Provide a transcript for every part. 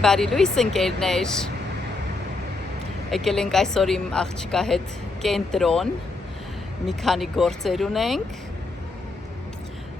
Բարի լույս ընկերներ, եկել ենք այսօր իմ աղջկա հետ կենտրոն, մի քանի գործեր ունենք,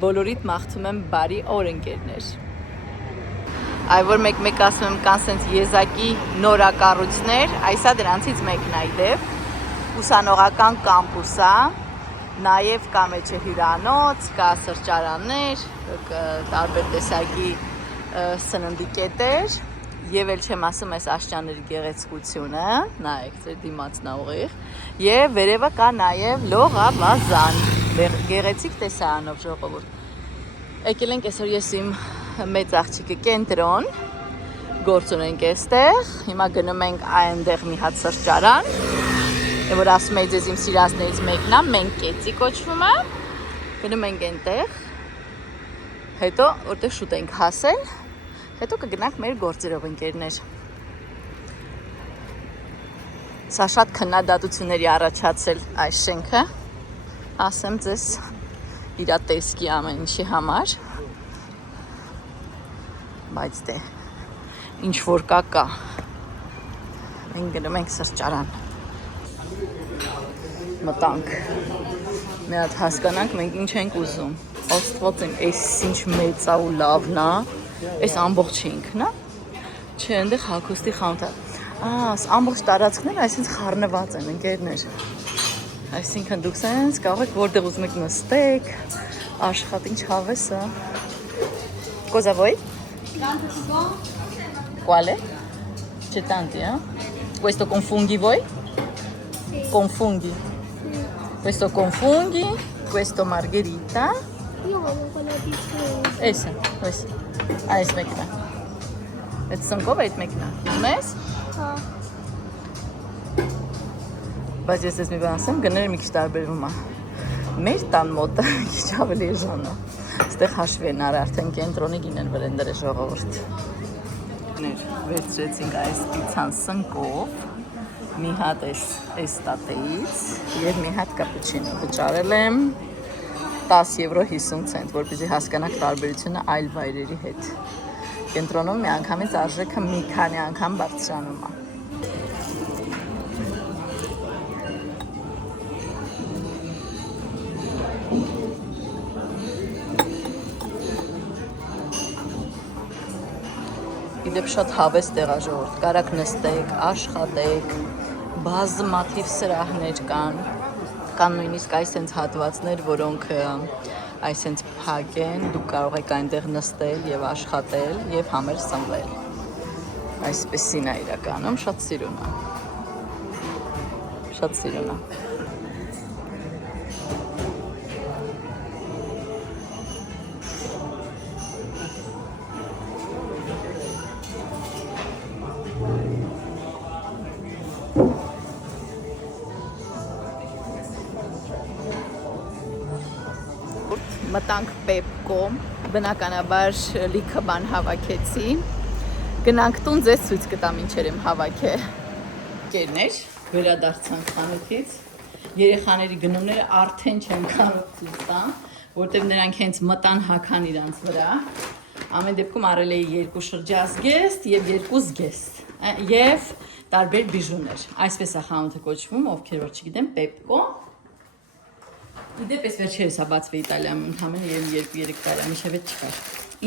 բոլորիդ մաղթում եմ բարի օր ընկերներ։ Այ որ մեկ ասում եմ կան սենց եզակի նորակառույցներ, այսա դրանցից մեկն է իդեպ, ուսանողական կամպուսա, նաև կա մեջը հյուրանոց, կա սրճարաններ, տարբեր տեսակի սննդի կետեր, եւ էլ չեմ ասում այս աշճանների գեղեցկությունը, նայեք, ձեր դիմացն է ուղիղ, եւ վերևը կա նաև լողավազան, գեղեցիկ տեսարանով ժողովուրդ։ Եկել ենք այսօր ես իմ մեծ աղջիկը կենտրոն, գործ ունենք այստեղ, հիմա գնում ենք այնտեղ մի հատ սրճարան, որ ասում էի ձեզ իմ սիրածներից մեկն է, մենք կեցի կոչվում է, գնում ենք այնտեղ, հետո որտեղ շուտ ենք հասել, հետո կգնանք մեր գործերով ընկերներ։ Սա շատ քննադատությունների առաջացել այս շենքը, ասեմ ձեզ իրա տեսքի ամեն ինչի համար, բայց դե ինչ որ կա, մենք գնում ենք սրճարան, մտանք, մի հատ հասկանանք մենք ինչ ենք ուզում, աստված եմ, այս ինչ մեծ է ու լավն է, այս ամբողջ ինքն է, չէ, այնտեղ հագուստի խանութ է, ամբողջ տարածքները այսինքն խառնված են ընկերներ, այսինքն դուք սենց կարող եք որտեղ ուզում եք նստեք, աշխատեք, ինչ հավես է, cosa vuoi? Quale? C'è tanti, eh? Questo con funghi vuoi? Sì. Con funghi? Questo con funghi, questo margherita. Io voglio quella di funghi. Questa. Այս մեկն է։ Այդ սնկով այդ մեկն է։ Ուզում ես։ Հա։ Բայց ես մի բան ասեմ, գները մի քիչ տարբերվում է։ Մեր տան մոտը մի քիչ ավելի էժան է։ Այստեղ հաշվի են արել արդեն կենտրոնի գինեն վրենդերը ժողովուրդ։ Վերցրեցինք այս պիցան սնկով, մի հատ այս տատեից եւ մի հատ կապուչինո վճարել եմ 10 եվրո 50 ցենտ, որպեսզի հասկանաք տարբերությունը այլ վայրերի հետ։ Կենտրոնում մի անգամից արժեքը մի քանի անգամ բարձրանում է։ Իդեպ շատ հավես տեղ է ժողովուրդ, կարաք նստեք, աշխատեք, բազմաթիվ սրահներ կան նույնիսկ այսենց հատվածներ, որոնք այսենց փակ են, դուք կարող եք այնտեղ նստել եւ աշխատել եւ համեր սնվել։ Այսպեսին է իրականում, շատ սիրուն է։ Շատ սիրուն է։ Մտանք Pepco, բնականաբար լիքը բան հավաքեցի, գնանք տուն ձեզ ցույց կտամ ինչեր եմ հավաքել։ Ընկերներ, վերադարձանք խանութից, երեխաների գնումները արդեն չեմ կարող ցույց տամ, որտեղ նրանք հենց մտան հագան իրանց վրա, ամեն դեպքում արել էի 2 շրջազգեստ եւ 2 զգեստ, եւ տարբեր բիժուներ, այսպես է խանութը կոչվում, ովքեր որ չգիտեն, Pepco։ Իդեպ ես վերջերս է բացվել Իտալիայում, ընդհանրապես 2-3 տարի միշև չկար։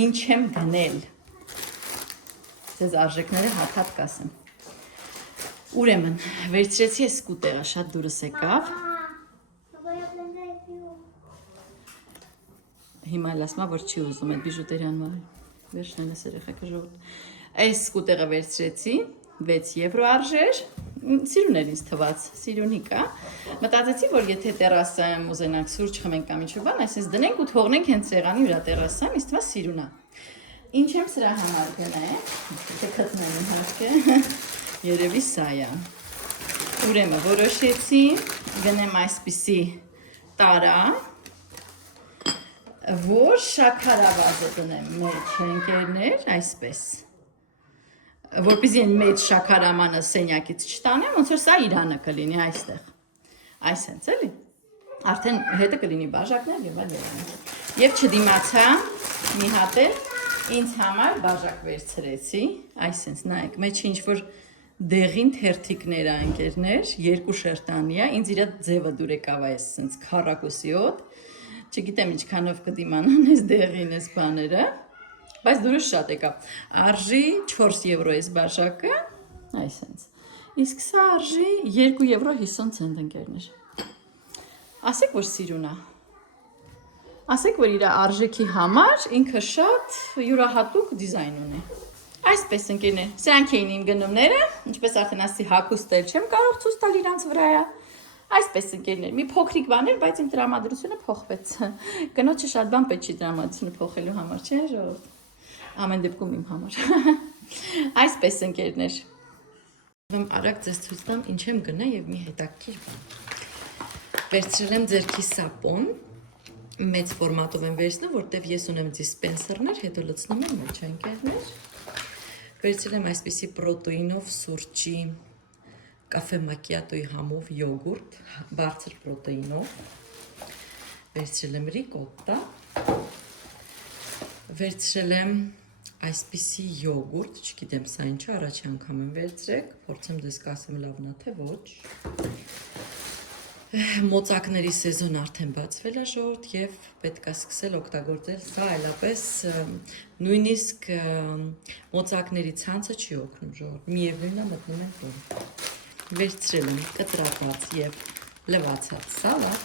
Ինչ եմ գնել։ Ձեզ արժեքները հատ կասեմ։ Ուրեմն, վերցրեցի այս սկուտերը, շատ դուրս եկավ։ Հիմա էլ ասում որ չի ուզում այդ բիժուտերիան մալ։ Վերջնեն ես երեխեքը ժողովուրդ։ Այս սկուտերը վերցրեցի, 6 եվրո արժեր։ Սիրուն էր ինձ թված, սիրունիկ է։ Մտածեցի, որ եթե տերասայում ուզենանք սուրճ խմենք կամ ինչ-որ բան, այսպես դնենք ու թողնենք հենց սեղանի վրա տերասայում, ինձ թվաց սիրուն է։ Ինչ եմ սրա համար գնել, թե գտնեմ իհարկե, երևի սա է։ Ուրեմն որոշեցի գնեմ այսպիսի տարա, որ շաքարավազը դնեմ մեջ ընկերներ, այսպես։ Որպեսզի մեծ շաքարամանը սենյակից չտանեմ, ոնց որ սա Իրանը կլինի այստեղ։ Այսենց էլի։ Արդեն հետը կլինի բաժակներ եւ այլն։ Եվ չդիմացա մի հատ էլ Ինձ համար բաժակ վերցրեցի, այսինքն նայեք, մեջ ինչ-որ դեղին թերթիկներ ա ընկերներ, երկու շերտանի ա, ինձ իրա ձևը դուր եկավ այս սենց քառակուսի հոտ, չգիտեմ ինչքանով կդիմանան այս դեղին այս բաները, բայց դուրը շատ եկավ, արժի 4 եվրո այս բաժակը, այսինքն, իսկ սա արժի 2 եվրո 50 ցենտ ընկերներ, ասեք, որ սիրուն ա, ասեք, որ իր արժեքի համար ինքը շատ յուրահատուկ դիզայն ունի, այսպես ընկերներ, սրանք էին իմ գնումները, ինչպես արդեն ասի հագուստել չեմ կարող ցույց տալ իրանց վրայա, այսպես ընկերներ, մի փոքրիկ բան էր, բայց իմ տրամադրությունը փոխվեց, կնոջը շատ բան պետք չի տրամադրությունը փոխելու համար, չէ՞ ժողովուրդ, ամեն դեպքում իմ համար, այսպես ընկերներ, արագ ձեզ ցույց տամ ինչ եմ գնա եւ մի հետաքրքիր բան, վերցրել եմ ձեռքի սապոն, մեծ ֆորմատով եմ վերցնում, որտեվ ես ունեմ դիսպենսերներ, հետո լցնում եմ մեջ ընկերներ, վերցրել եմ այսպիսի պրոտեինով սուրճի կաֆե մակիատոյի համով յոգուրտ, բարձր պրոտեինով, վերցրել եմ ռիկոտա, վերցրել եմ այսպիսի յոգուրտ, չգիտեմ սա ինչ է, առաջի անգամ եմ վերցրեք, փորձեմ դες կասեմ լավն է թե ոչ, մոծակների սեզոն արդեն բացվել է ժողովուրդ եւ պետք է սկսել օգտագործել սա այլապես նույնիսկ մոծակների ցանցը չի օգնում ժողովուրդ միևնույնն է մտնում են տուն վերցրել եմ կտրատած եւ լվացած սալատ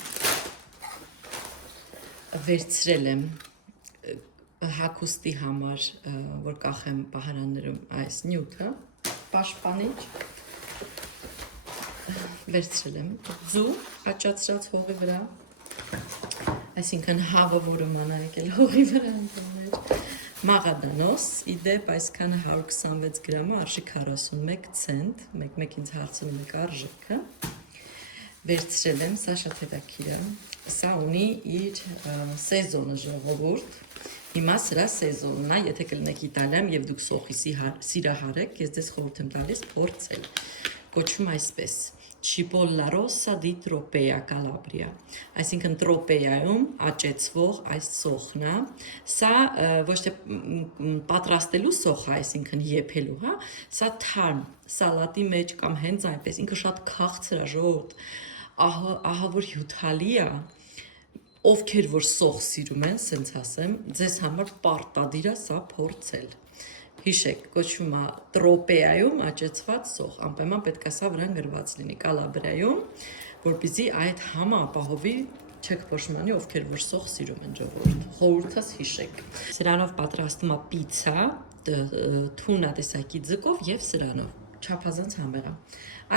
վերցրել եմ հագուստի համար որ կախեմ պահարաններում այս նյութը պաշտպանիչ վերցրել եմ ձու աճացրած հողի վրա, այսինքն հավը, որը մանա եկել հողի վրա ընկերներ, մաղադանոս, իդեպ այսքան 126 գրամը արժի 41 ցենտ, մեկ ինձ հարցնում եք արժեքը, վերցրել եմ, սա շատ հետաքրքիր է, սա ունի իր սեզոնը ժողովուրդ, հիմա սրա սեզոնն է, եթե կլինեք Իտալիայում եւ դուք սոխի սիրահար եք, ես ձեզ խորհուրդ եմ տալիս փորձել, կոչվում այսպես Cipolla rossa di Tropea Calabria, այսինքն Տրոպեայում աճեցվող այս սոխն է, սա ոչ թե պատրաստելու սոխ է, այսինքն եփելու, հա, սա թարմ, սալատի մեջ կամ հենց այնպես, ինքը շատ քաղցր է, ժողովուրդ, ահա որ հյութալի է, ովքեր որ սոխ սիրում են, սենց ասեմ, ձեզ համար պարտադիր է սա փորձել։ Հիշեք, կոչվում է Տրոպեայում աճեցված սոխ, անպայման պետք է սա վրան գրված լինի Կալաբրիայում, որպեսզի այդ համը ապահովի չեք փոշմանի, ովքեր որ սոխ սիրում են ժողովուրդ, խորհուրդս հիշեք։ Սրանով պատրաստում է պիցա, թունա տեսակի ձկով եւ սրանով, չափազանց համեղ է։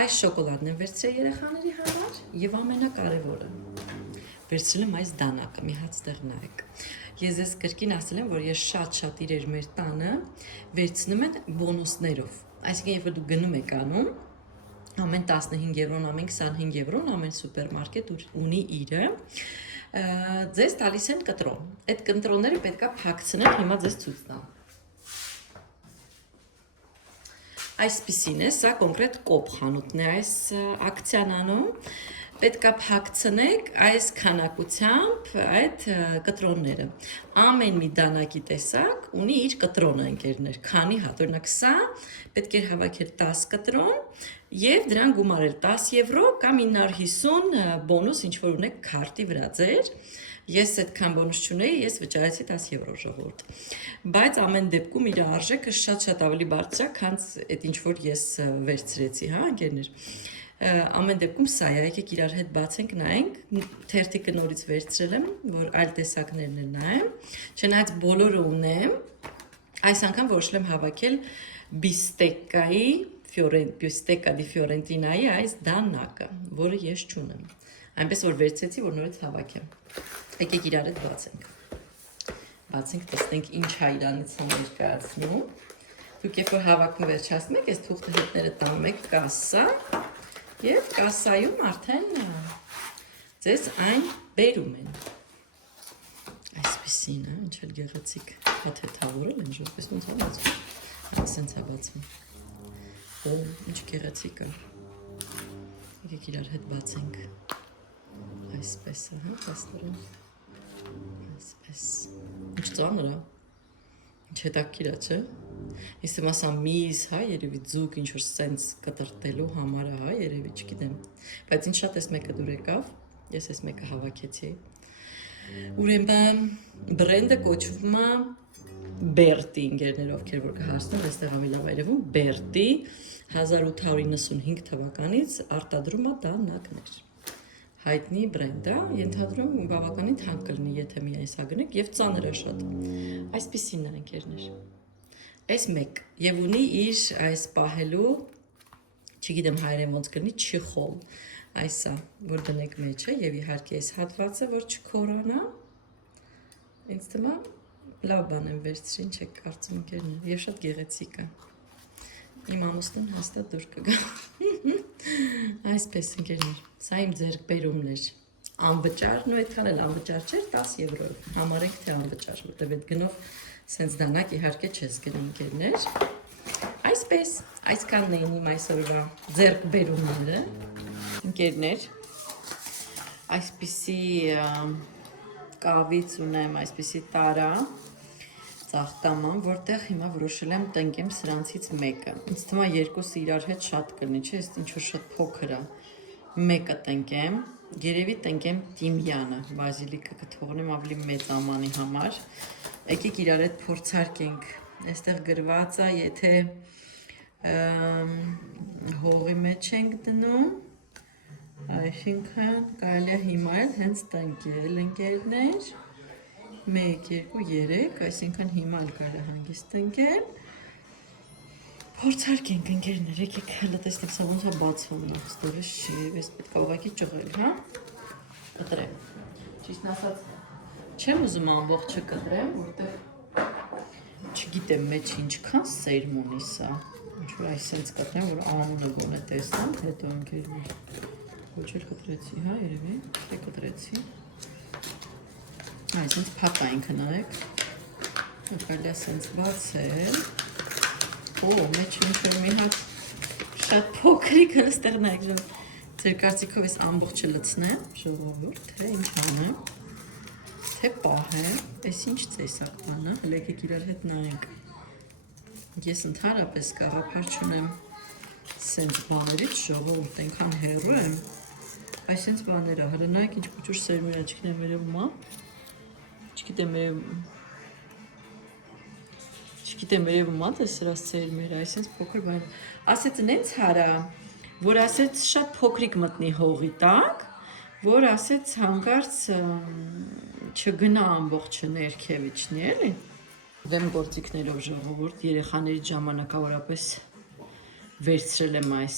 Այս շոկոլադն եմ վերցրել երեխաների համար եւ ամենակարևորը վերցրել եմ այս դանակը, մի հատ ստեղ նայեք։ Ես ձեզ կրկին ասել եմ, որ ես շատ իրեր մեր տանը վերցնում են բոնուսներով։ Այսինքն, երբ դուք գնում եք անում, ամեն 15 եվրոն, ամեն 25 եվրոն, ամեն սուպերմարկետ ունի իրը, ձեզ տալիս են կտրոն։ Այդ կտրոնները պետք է փակցնել, հիմա ձեզ ցույց տամ։ Այսպիսին է, սա կոնկրետ կոպ խանութն է այս ակցիան անում, պետք է փակցնեք այս քանակությամբ այդ կտրոնները։ Ամեն մի դանակի տեսակ ունի իր կտրոնը ընկերներ, քանի հատ, օրինակ սա պետք է հավաքել 10 կտրոն եւ դրան գումարել 10 եվրո կամ 950 բոնուս ինչ որ ունեք քարտի վրա ձեր։ Ես այդքան բոնուս չունեի, ես վճարեցի 10 եվրո ժողովուրդ։ Բայց ամեն դեպքում իր արժեքը շատ ավելի բարձր է, քան այդ ինչ որ ես վերցրեցի, հա, ընկերներ։ Ամեն դեպքում սա է, եկեք իրար հետ բացենք, նայենք, թերթիկը նորից վերցրել եմ, որ այլ տեսակներն էլ նայեմ, չնայած բոլորը ունեմ, այս անգամ որոշել եմ հավաքել Bistecca di Fiorentinայի այս դանակը, որը ես չունեմ, այնպես որ վերցրեցի, որ նորից հավաքեմ, եկեք իրար հետ բացենք, տեսնենք ինչ է իրանից ներկայացնում, դուք երբ որ հավաքում վերջացնում եք, այս թուղթը հետները տանում եք կասա, և կասայում արդեն ձեզ այն բերում են, այսպիսին, ինչ էլ գեղեցիկ հաթեթավորել են, ժողպես ոնց է բացում, այսենց է բացում, ինչ գեղեցիկ է, եկեք իրար հետ բացենք, այսպես է, տեսնորեն, այսպես, ինչ ծանր է, Չետակիր է, չէ։ Իսկ մասա միս, հա, երևի ձուկ ինչ որ սենց կտրտելու համար է, հա, երևի չգիտեմ։ Բայց ինչ շատ էս մեկը դուր եկավ, ես էս մեկը հավաքեցի։ Ուրեմն բրենդը կոչվում է Berti ինգերներով ովքեր որ կհասնեն, այստեղ ավելի լավ երևում Berti 1895 թվականից արտադրում է դանակներ։ Հայտնի բրենդ է, ենթադրում բավականին թանկ կլինի, եթե միայն սա գնեք եւ ծանր է շատ։ Այսպիսին է ընկերներ։ Այս մեկ եւ ունի իր այս պահելու, չգիտեմ հայերեն ոնց կլինի, չխոլ։ Այսա, որ դնեք մեջը եւ իհարկե այս հատվածը, որ չքորանա։ Ինձ թվում է լավ բան եմ վերցրին, չեք կարծում ընկերներ, եւ շատ գեղեցիկ է։ Իմ ամուսնուն հաստատ դուր կգա։ Այսպես ընկերներ, սա իմ ձեռքբերումն էր։ Անվճար, նո այդքան էլ անվճար չէր, 10 եվրոյով։ Համարեք թե անվճար, որտեղ այդ գնով սենց դանակ իհարկե չես գնում ընկերներ։ Այսպես, այսքանն էին իմ այսօրվա ձեռքբերումները։ Ընկերներ, այսպիսի կավից ունեմ, այսպիսի տարա ծաղկաման, որտեղ հիմա որոշել եմ տնկեմ սրանցից մեկը։ Ինձ թվում է երկուսը իրար հետ շատ կլինի, չէ՞, այս ինչ որ շատ փոքր է։ Մեկը տնկեմ, երևի տնկեմ տիմյանը, բազիլիկը կթողնեմ ավելի մեծ ամանի համար։ Եկեք իրար հետ փորձարկենք։ Այստեղ գրված է, եթե հողի մեջ ենք դնում, այսինքն կարելի է հիմա էլ հենց տնկել ընկերներ։ 1, 2, 3, այսինքն հիմա էլ կարելի է հանգիստ տնկել։ Փորձարկենք ընկերներ, եկեք հələ տեսնենք սա ոնց է բացվում նախ, ստորը չի, ես պետք է ուղղակի ճղել, հա։ Կտրեմ։ Ճիշտն ասած, չեմ ուզում ամբողջը կտրեմ, որտեղ չգիտեմ մեջ ինչքան սերմ ունի սա։ Ինչ որ այսպես կտրեմ, որ անունը գոնե տեսնեմ, հետո ընկերներ։ Ոչ էլ կտրեցի, հա, երևի, թե կտրեցի։ Այսինքն փակային քնարեք։ Կարելի է սենց բացել։ Օ, մեջ ինչ-որ մի հատ շատ փոքրիկ հստեղ նայեք ժամ։ Ձեր կարծիքով ես ամբողջը լցնեմ, ժողովուրդ, թե ինչ անեմ, թե պահեմ, այս ինչ ծեսակ բանը, հələ եկեք իրար հետ նայենք։ Ես ընդհանրապես կաղափար չունեմ սենց բաներից, ժողովուրդ, այնքան հեռու եմ, այսենց բաները, հələ նայեք ինչ կուճուր սերմեր է, չգիտեմ երևում է։ Չգիտեմ երևում է, թե սրա սերմերը, այսպես փոքր բան։ Ասեց նենց հարա, որ ասեց շատ փոքրիկ մտնի հողի տակ, որ ասեց հանկարծ չգնա ամբողջը ներքևիչնի, էլի։ Դեմ գործիքներով ժողովուրդ, երեխաների ժամանակավորապես վերցրել եմ այս։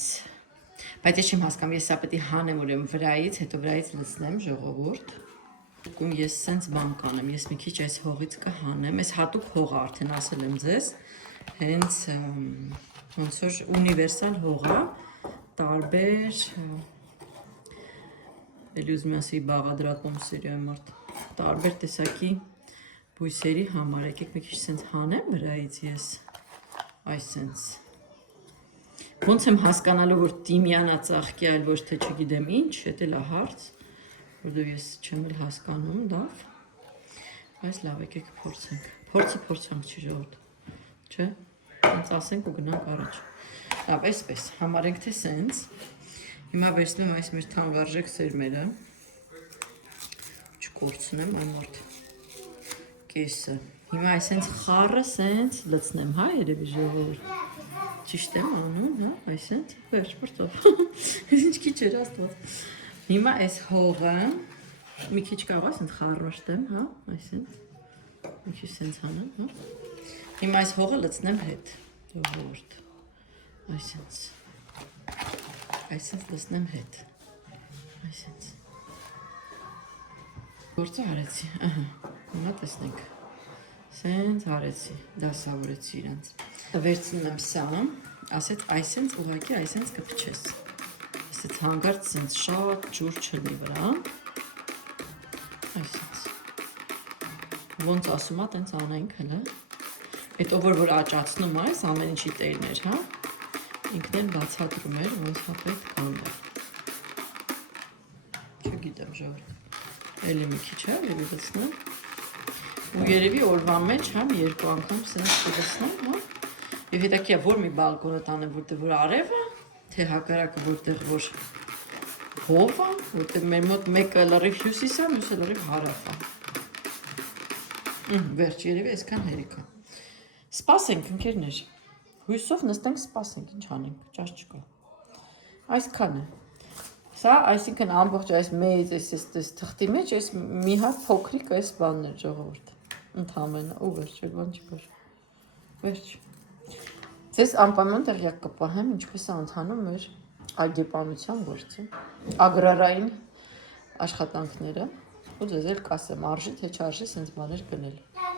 Բայց ես չեմ հասկանում, ես սա պետք է հանեմ ուրեմն վրայից, հետո վրայից լցնեմ ժողովուրդ։ Ես սենց բան կանեմ, ես մի քիչ այս հողից կհանեմ, այս հատուկ հողը արդեն ասել եմ ձեզ, հենց ոնց որ ունիվերսալ հողը, տարբեր, էլի ուզում եմ ասի բաղադրատոմ սիրիա մարդ, տարբեր տեսակի բույսերի համար, եկեք մի քիչ սենց հանեմ վրայից ես, այս սենց, ոնց եմ հասկանալու, որ տիմյանա ծաղկի այլ ոչ թե չգիտեմ ինչ, էդ էլ է հարց, որտեղ ես չեմ էլ հասկանում, լավ, այս լավ եկեք փորձենք, փորձանք չի ժողովուրդ, չէ, հենց ասենք ու գնանք առաջ, լավ, այսպես, համարենք թե սենց, հիմա վերցնեմ այս մեր թանկարժեք սերմերը, չկորցնեմ այն մարդ կեսը, հիմա այսենց խառը սենց լցնեմ, հա, երևի ժողովուրդ, ճիշտ եմ անում, հա, այսենց, վերջ, բրտով, ինչ քիչ էր աստված, հիմա այս հողը, մի քիչ կարող ասենց խառոշտեմ, հա, այսենց, մի քիչ սենց հանեմ, հա, հիմա այս հողը լցնեմ հետ, ժողովուրդ, այսենց լցնեմ հետ, այսենց, գործը հարեցի, հիմա տեսնենք, սենց հարեցի, դասավորեցի իրանց, վերցնում եմ սա, ասեց այսենց ուղղակի այսենց կփչես, ասեց հանգարց սենց շատ ջուր չլի վրա, այսենց, ոնց ասում է, տենց անենք հլը, հետո որ աճացնում այս ամեն ինչի տերներ, հա, ինքն էլ բացատրում էր, ոնց հապետ կանդը, չգիտեմ ժողովուրդ, էլի մի քիչ է, լցնեմ, ու երևի օրվա մեջ համ երկու անգամ սենց կլսնեմ, հա։ Եվ հետաքրքիր է որ մի բալկոնը տանեմ, որտեղ որ արև է, թե հակառակը որտեղ որ հով է, որտեղ մեր մոտ մեկը լրիվ հյուսիս է, մյուսը լրիվ հարավ է։ Վերջ, երևի այսքան հերիք է։ Սպասենք, ընկերներ։ Հույսով նստենք, սպասենք, ինչ անենք, ճաշ չկա։ Այսքան է։ Սա, այսինքն ամբողջ այս մեծ այս թղթի մեջ այս մի հատ փոքրիկ այս բանն էր ժողովուրդ։ Ընդհանրապես, ու վերջ, այլ բան չկար։ Վերջ։ Ձեզ անպայման տեղյակ կպահեմ, ինչպես է ընթանում մեր այգեպանության գործը, ագրարային աշխատանքները, ու ձեզ էլ կասեմ, արժի թե չարժի սենց բաներ գնել։